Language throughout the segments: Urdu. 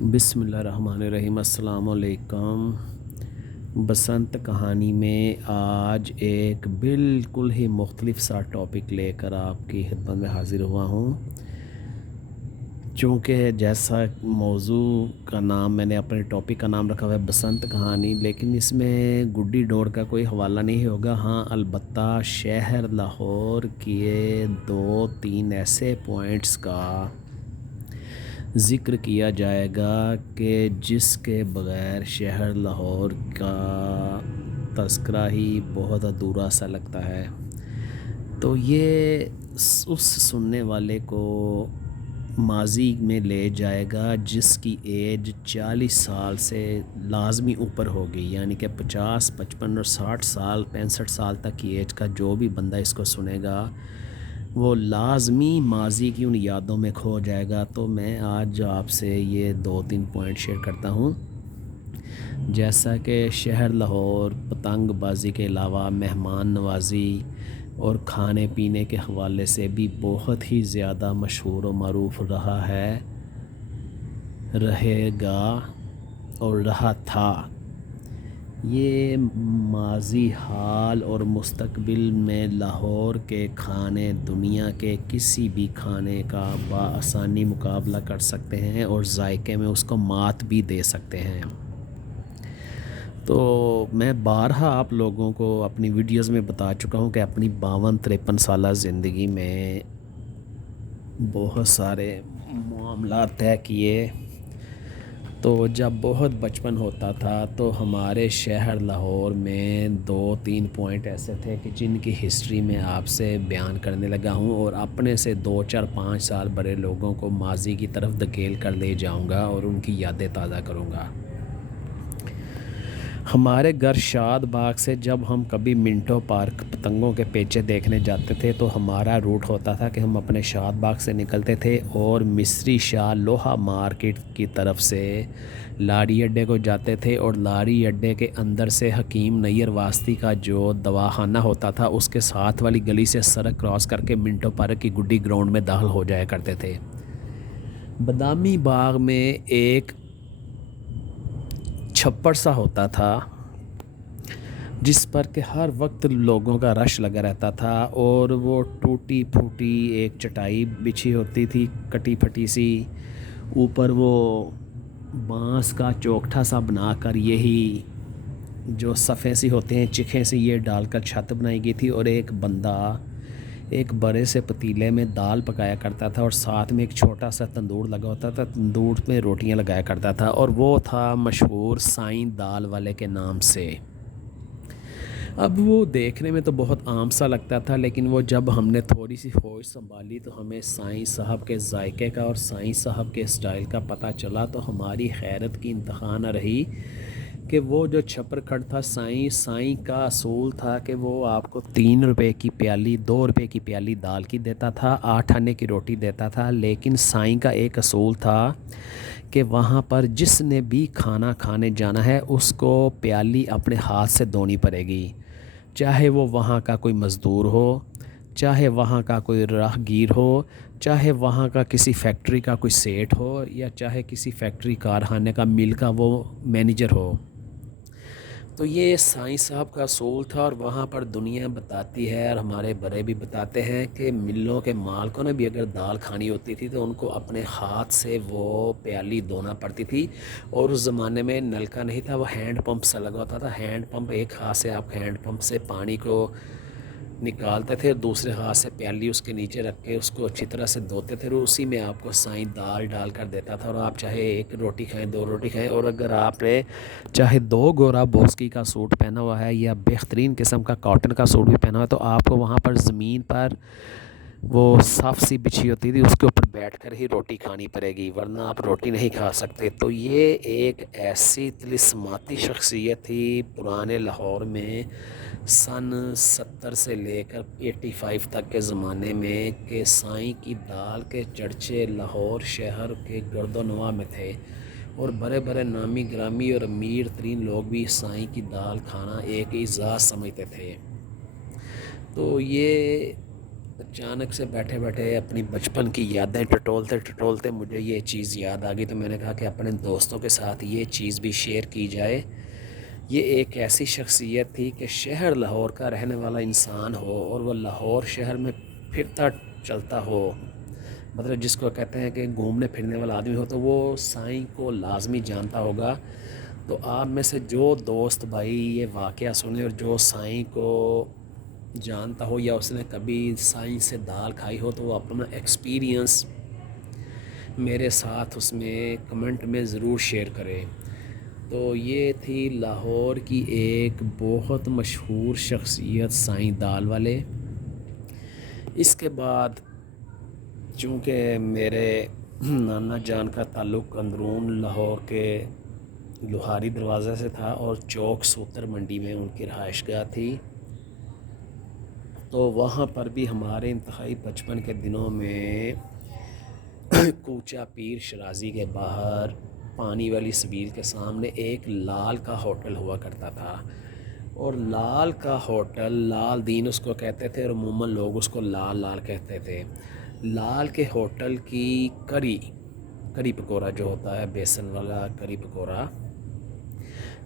بسم اللہ الرحمن الرحیم۔ السلام علیکم۔ بسنت کہانی میں آج ایک بالکل ہی مختلف سا ٹاپک لے کر آپ کی خدمت میں حاضر ہوا ہوں۔ چونکہ جیسا موضوع کا نام میں نے اپنے ٹاپک کا نام رکھا ہوا ہے بسنت کہانی، لیکن اس میں گڈی ڈور کا کوئی حوالہ نہیں ہوگا۔ ہاں البتہ شہر لاہور کے 2-3 ایسے پوائنٹس کا ذکر کیا جائے گا کہ جس کے بغیر شہر لاہور کا تذکرہ ہی بہت ادھورا سا لگتا ہے۔ تو یہ اس سننے والے کو ماضی میں لے جائے گا جس کی ایج 40 سال سے لازمی اوپر ہوگی، یعنی کہ 50، 55 اور 60 سال، 65 سال تک کی ایج کا جو بھی بندہ اس کو سنے گا وہ لازمی ماضی کی ان یادوں میں کھو جائے گا۔ تو میں آج آپ سے یہ 2-3 پوائنٹ شیئر کرتا ہوں، جیسا کہ شہر لاہور پتنگ بازی کے علاوہ مہمان نوازی اور کھانے پینے کے حوالے سے بھی بہت ہی زیادہ مشہور و معروف رہا ہے، رہے گا اور رہا تھا۔ یہ ماضی، حال اور مستقبل میں لاہور کے کھانے دنیا کے کسی بھی کھانے کا بآسانی مقابلہ کر سکتے ہیں اور ذائقے میں اس کو مات بھی دے سکتے ہیں۔ تو میں بارہا آپ لوگوں کو اپنی ویڈیوز میں بتا چکا ہوں کہ اپنی 52-53 سالہ زندگی میں بہت سارے معاملات طے کیے۔ تو جب بہت بچپن ہوتا تھا تو ہمارے شہر لاہور میں 2-3 پوائنٹ ایسے تھے کہ جن کی ہسٹری میں آپ سے بیان کرنے لگا ہوں، اور اپنے سے 2-4-5 سال بڑے لوگوں کو ماضی کی طرف دھکیل کر لے جاؤں گا اور ان کی یادیں تازہ کروں گا۔ ہمارے گھر شاد باغ سے جب ہم کبھی منٹو پارک پتنگوں کے پیچے دیکھنے جاتے تھے تو ہمارا روٹ ہوتا تھا کہ ہم اپنے شاد باغ سے نکلتے تھے اور مصری شاہ لوہا مارکیٹ کی طرف سے لاڑی اڈے کو جاتے تھے، اور لاڑی اڈے کے اندر سے حکیم نیر واسطی کا جو دواخانہ ہوتا تھا اس کے ساتھ والی گلی سے سڑک کراس کر کے منٹو پارک کی گڈی گراؤنڈ میں داخل ہو جایا کرتے تھے۔ بادامی باغ میں ایک چھپڑ سا ہوتا تھا جس پر کہ ہر وقت لوگوں کا رش لگا رہتا تھا، اور وہ ٹوٹی پھوٹی ایک چٹائی بچھی ہوتی تھی کٹی پھٹی سی، اوپر وہ بانس کا چوکٹھا سا بنا کر یہی جو صفیں سی ہوتے ہیں چکھیں سی یہ ڈال کر چھت بنائی گئی تھی، اور ایک بندہ ایک بڑے سے پتیلے میں دال پکایا کرتا تھا اور ساتھ میں ایک چھوٹا سا تندور لگا ہوتا تھا، تندور میں روٹیاں لگایا کرتا تھا، اور وہ تھا مشہور سائیں دال والے کے نام سے۔ اب وہ دیکھنے میں تو بہت عام سا لگتا تھا، لیکن وہ جب ہم نے تھوڑی سی ہوش سنبھالی تو ہمیں سائیں صاحب کے ذائقے کا اور سائیں صاحب کے اسٹائل کا پتہ چلا، تو ہماری حیرت کی انتہا نہ رہی کہ وہ جو چھپر کھٹ تھا سائیں کا اصول تھا کہ وہ آپ کو 3 روپے کی پیالی، 2 روپے کی پیالی دال کی دیتا تھا، 8 آنے کی روٹی دیتا تھا، لیکن سائیں کا ایک اصول تھا کہ وہاں پر جس نے بھی کھانا کھانے جانا ہے اس کو پیالی اپنے ہاتھ سے دھونی پڑے گی، چاہے وہ وہاں کا کوئی مزدور ہو، چاہے وہاں کا کوئی راہگیر ہو، چاہے وہاں کا کسی فیکٹری کا کوئی سیٹ ہو، یا چاہے کسی فیکٹری کارخانے کا مل کا وہ مینیجر ہو۔ تو یہ سائیں صاحب کا اصول تھا، اور وہاں پر دنیا بتاتی ہے اور ہمارے بڑے بھی بتاتے ہیں کہ ملوں کے مالکوں نے بھی اگر دال کھانی ہوتی تھی تو ان کو اپنے ہاتھ سے وہ پیالی دھونا پڑتی تھی، اور اس زمانے میں نلکا نہیں تھا، وہ ہینڈ پمپ سے لگا ہوتا تھا۔ ہینڈ پمپ ایک ہاتھ سے آپ ہینڈ پمپ سے پانی کو نکالتے تھے، دوسرے ہاتھ سے پیالی اس کے نیچے رکھ کے اس کو اچھی طرح سے دھوتے تھے، اور اسی میں آپ کو سائیں دال ڈال کر دیتا تھا، اور آپ چاہے 1 روٹی کھائیں، 2 روٹی کھائیں، اور اگر آپ نے چاہے 2 گورا بوسکی کا سوٹ پہنا ہوا ہے یا بہترین قسم کا کاٹن کا سوٹ بھی پہنا ہوا ہے تو آپ کو وہاں پر زمین پر وہ صاف سی بچھی ہوتی تھی، اس کے اوپر بیٹھ کر ہی روٹی کھانی پڑے گی، ورنہ آپ روٹی نہیں کھا سکتے۔ تو یہ ایک ایسی طلسماتی شخصیت تھی پرانے لاہور میں سن 70 سے لے کر 85 تک کے زمانے میں، کہ سائیں کی دال کے چرچے لاہور شہر کے گرد و نواح میں تھے، اور بڑے بڑے نامی گرامی اور امیر ترین لوگ بھی سائیں کی دال کھانا ایک اعزاز سمجھتے تھے۔ تو یہ اچانک سے بیٹھے بیٹھے اپنی بچپن کی یادیں ٹٹولتے ٹٹولتے مجھے یہ چیز یاد آ گئی، تو میں نے کہا کہ اپنے دوستوں کے ساتھ یہ چیز بھی شیئر کی جائے۔ یہ ایک ایسی شخصیت تھی کہ شہر لاہور کا رہنے والا انسان ہو اور وہ لاہور شہر میں پھرتا چلتا ہو، مطلب جس کو کہتے ہیں کہ گھومنے پھرنے والا آدمی ہو، تو وہ سائیں کو لازمی جانتا ہوگا۔ تو آپ میں سے جو دوست بھائی یہ واقعہ سنے اور جو سائیں کو جانتا ہو یا اس نے کبھی سائیں سے دال کھائی ہو، تو وہ اپنا ایکسپیرینس میرے ساتھ اس میں کمنٹ میں ضرور شیئر کرے۔ تو یہ تھی لاہور کی ایک بہت مشہور شخصیت سائیں دال والے۔ اس کے بعد چونکہ میرے نانا جان کا تعلق اندرون لاہور کے لوہاری دروازے سے تھا اور چوک سوتر منڈی میں ان کی رہائش گاہ تھی، تو وہاں پر بھی ہمارے انتہائی بچپن کے دنوں میں کوچہ پیر شرازی کے باہر پانی والی سبیل کے سامنے ایک لال کا ہوٹل ہوا کرتا تھا، اور لال کا ہوٹل، لال دین اس کو کہتے تھے اور عموماً لوگ اس کو لال لال کہتے تھے۔ لال کے ہوٹل کی کری پکوڑا جو ہوتا ہے بیسن والا کری پکوڑا،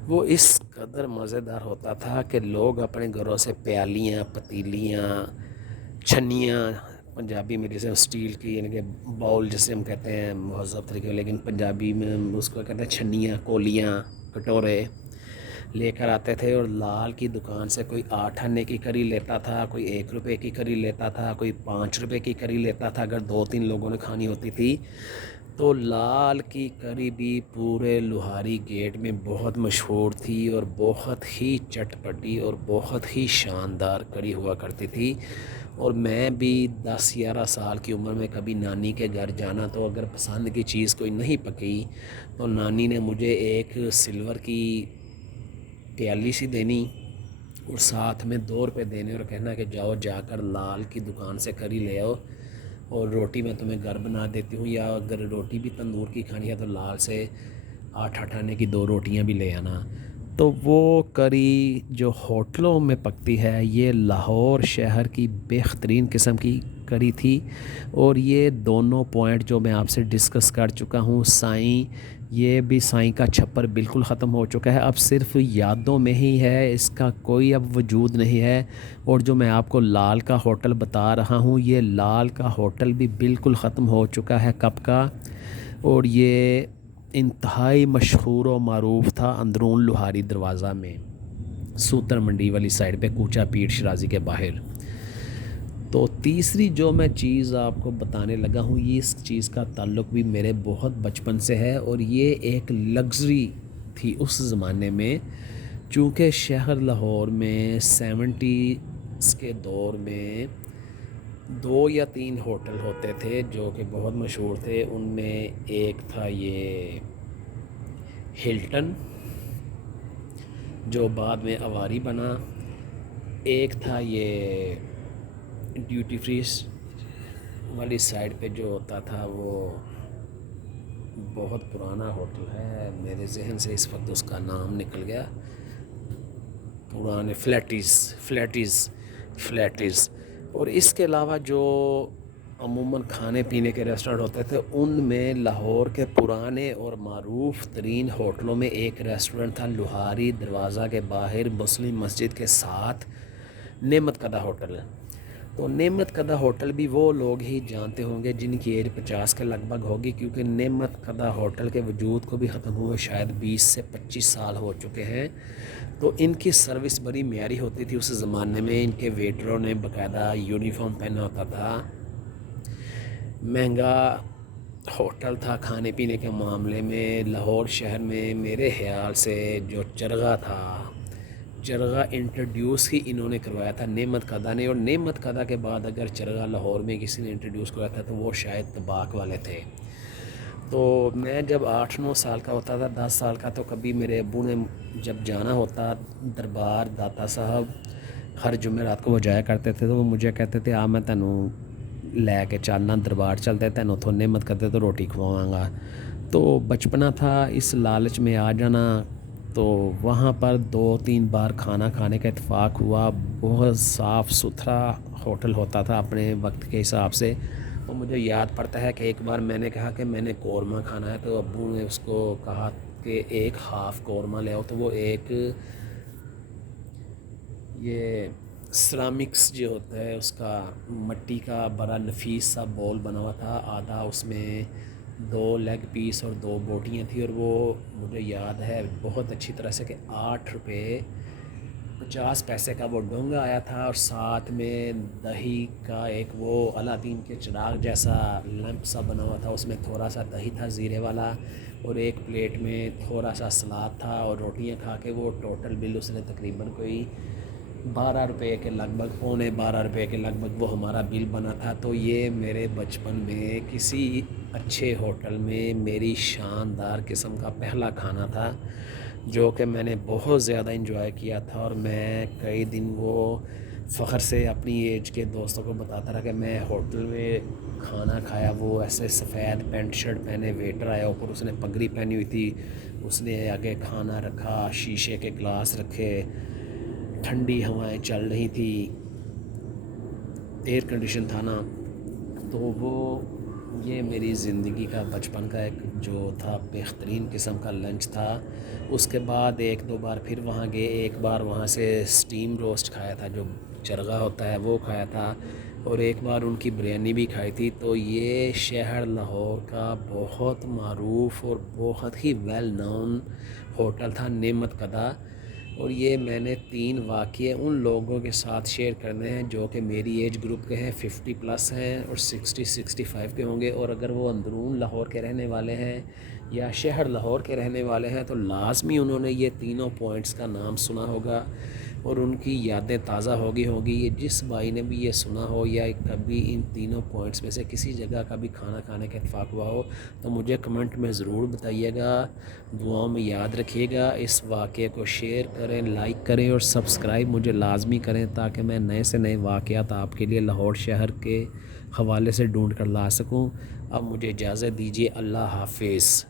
وہ اس قدر مزیدار ہوتا تھا کہ لوگ اپنے گھروں سے پیالیاں، پتیلیاں، چھنیاں، پنجابی میں جیسے اسٹیل کی یعنی کہ باؤل جسے ہم کہتے ہیں مہذب طریقے، لیکن پنجابی میں اس کو کہتے ہیں چھنیاں، کولیاں، کٹورے لے کر آتے تھے، اور لال کی دکان سے کوئی 8 آنے کی کری لیتا تھا، کوئی 1 روپے کی کری لیتا تھا، کوئی 5 روپے کی کری لیتا تھا اگر 2-3 لوگوں نے کھانی ہوتی تھی۔ تو لال کی کری بھی پورے لوہاری گیٹ میں بہت مشہور تھی اور بہت ہی چٹپٹی اور بہت ہی شاندار کری ہوا کرتی تھی۔ اور میں بھی 10-11 سال کی عمر میں کبھی نانی کے گھر جانا، تو اگر پسند کی چیز کوئی نہیں پکی تو نانی نے مجھے ایک سلور کی پیالی سی دینی اور ساتھ میں 2 روپے دینے اور کہنا کہ جاؤ جا کر لال کی دکان سے کری لے آؤ، اور روٹی میں تمہیں گھر بنا دیتی ہوں، یا اگر روٹی بھی تندور کی کھانی ہے تو لال سے 8 آنے کی 2 روٹیاں بھی لے آنا۔ تو وہ کری جو ہوٹلوں میں پکتی ہے، یہ لاہور شہر کی بہترین قسم کی کری تھی، اور یہ دونوں پوائنٹ جو میں آپ سے ڈسکس کر چکا ہوں، سائیں، یہ بھی سائیں کا چھپر بالکل ختم ہو چکا ہے، اب صرف یادوں میں ہی ہے، اس کا کوئی اب وجود نہیں ہے۔ اور جو میں آپ کو لال کا ہوٹل بتا رہا ہوں، یہ لال کا ہوٹل بھی بالکل ختم ہو چکا ہے کب کا، اور یہ انتہائی مشہور و معروف تھا اندرون لوہاری دروازہ میں، سوتر منڈی والی سائڈ پہ کوچہ پیر شرازی کے باہر۔ تو تیسری جو میں چیز آپ کو بتانے لگا ہوں، یہ اس چیز کا تعلق بھی میرے بہت بچپن سے ہے، اور یہ ایک لگژری تھی اس زمانے میں، چونکہ شہر لاہور میں 70s کے دور میں 2 یا 3 ہوٹل ہوتے تھے جو کہ بہت مشہور تھے۔ ان میں ایک تھا یہ ہلٹن جو بعد میں اواری بنا، ایک تھا یہ ڈیوٹی فری والی سائڈ پہ جو ہوتا تھا، وہ بہت پرانا ہوٹل ہے، میرے ذہن سے اس وقت اس کا نام نکل گیا، پرانے فلیٹیز۔ اور اس کے علاوہ جو عموماً کھانے پینے کے ریسٹورنٹ ہوتے تھے، ان میں لاہور کے پرانے اور معروف ترین ہوٹلوں میں ایک ریسٹورنٹ تھا لوہاری دروازہ کے باہر مسلم مسجد کے ساتھ، نعمت قدہ ہوٹل۔ تو نعمت قدہ ہوٹل بھی وہ لوگ ہی جانتے ہوں گے جن کی ایج 50 کے لگ بھگ ہوگی، کیونکہ نعمت قدہ ہوٹل کے وجود کو بھی ختم ہوئے شاید 20 سے 25 سال ہو چکے ہیں۔ تو ان کی سروس بڑی معیاری ہوتی تھی اس زمانے میں، ان کے ویٹروں نے باقاعدہ یونیفارم پہنا ہوتا تھا، مہنگا ہوٹل تھا کھانے پینے کے معاملے میں۔ لاہور شہر میں میرے خیال سے جو چرغا تھا، چرغا انٹروڈیوس ہی انہوں نے کروایا تھا نعمت قدہ نے، اور نعمت قدہ کے بعد اگر چرغا لاہور میں کسی نے انٹروڈیوس کروایا تھا تو وہ شاید طباق والے تھے۔ تو میں جب 8-9 سال کا ہوتا تھا، 10 سال کا، تو کبھی میرے ابو نے جب جانا ہوتا دربار داتا صاحب، ہر جمعرات کو وہ جایا کرتے تھے، تو وہ مجھے کہتے تھے میں تینوں لے کے چلنا دربار چلتے، تینوں تو نعمت قدہ تو روٹی کھواواں گا۔ تو بچپنا تھا، اس لالچ میں آ جانا، تو وہاں پر 2-3 بار کھانا کھانے کا اتفاق ہوا. بہت صاف ستھرا ہوٹل ہوتا تھا اپنے وقت کے حساب سے. اور مجھے یاد پڑتا ہے کہ ایک بار میں نے کہا کہ میں نے قورمہ کھانا ہے، تو ابو نے اس کو کہا کہ ایک ہاف قورمہ لے آؤ. تو وہ ایک یہ سرامکس جو ہوتا ہے اس کا مٹی کا بڑا نفیس سا بول بنا ہوا تھا. آدھا اس میں 2 لیگ پیس اور 2 بوٹیاں تھیں، اور وہ مجھے یاد ہے بہت اچھی طرح سے کہ 8 روپے 50 پیسے کا وہ ڈونگا آیا تھا، اور ساتھ میں دہی کا ایک وہ الادین کے چراغ جیسا لیمپ سا بنا ہوا تھا. اس میں تھوڑا سا دہی تھا زیرے والا، اور ایک پلیٹ میں تھوڑا سا سلاد تھا، اور روٹیاں کھا کے وہ ٹوٹل بل اس نے تقریباً کوئی 12 روپے کے لگ بھگ، 12.25 روپے کے لگ بھگ وہ ہمارا بل بنا تھا. تو یہ میرے بچپن میں کسی اچھے ہوٹل میں میری شاندار قسم کا پہلا کھانا تھا، جو کہ میں نے بہت زیادہ انجوائے کیا تھا. اور میں کئی دن وہ فخر سے اپنی ایج کے دوستوں کو بتاتا رہا کہ میں ہوٹل میں کھانا کھایا. وہ ایسے سفید پینٹ شرٹ پہنے ویٹر آیا، اوپر اس نے پگڑی پہنی ہوئی تھی، اس نے آگے کھانا رکھا، شیشے کے گلاس رکھے، ٹھنڈی ہوائیں چل رہی تھی، ایئر کنڈیشن تھا نا. تو وہ یہ میری زندگی کا بچپن کا ایک جو تھا بہترین قسم کا لنچ تھا. اس کے بعد 1-2 بار پھر وہاں گئے. ایک بار وہاں سے سٹیم روسٹ کھایا تھا، جو چرغا ہوتا ہے وہ کھایا تھا، اور ایک بار ان کی بریانی بھی کھائی تھی. تو یہ شہر لاہور کا بہت معروف اور بہت ہی ویل نون ہوٹل تھا نعمت کدہ. اور یہ میں نے 3 واقعے ان لوگوں کے ساتھ شیئر کرنے ہیں جو کہ میری ایج گروپ کے ہیں، 50+ ہیں اور 60-65 کے ہوں گے. اور اگر وہ اندرون لاہور کے رہنے والے ہیں یا شہر لاہور کے رہنے والے ہیں تو لازمی انہوں نے یہ تینوں پوائنٹس کا نام سنا ہوگا اور ان کی یادیں تازہ ہوگی. یہ جس بھائی نے بھی یہ سنا ہو یا کبھی ان تینوں پوائنٹس میں سے کسی جگہ کا بھی کھانا کھانے کا اتفاق ہوا ہو تو مجھے کمنٹ میں ضرور بتائیے گا. دعاؤں میں یاد رکھیے گا. اس واقعے کو شیئر کریں، لائک کریں اور سبسکرائب مجھے لازمی کریں تاکہ میں نئے سے نئے واقعات آپ کے لیے لاہور شہر کے حوالے سے ڈھونڈ کر لا سکوں. اب مجھے اجازت دیجیے. اللہ حافظ.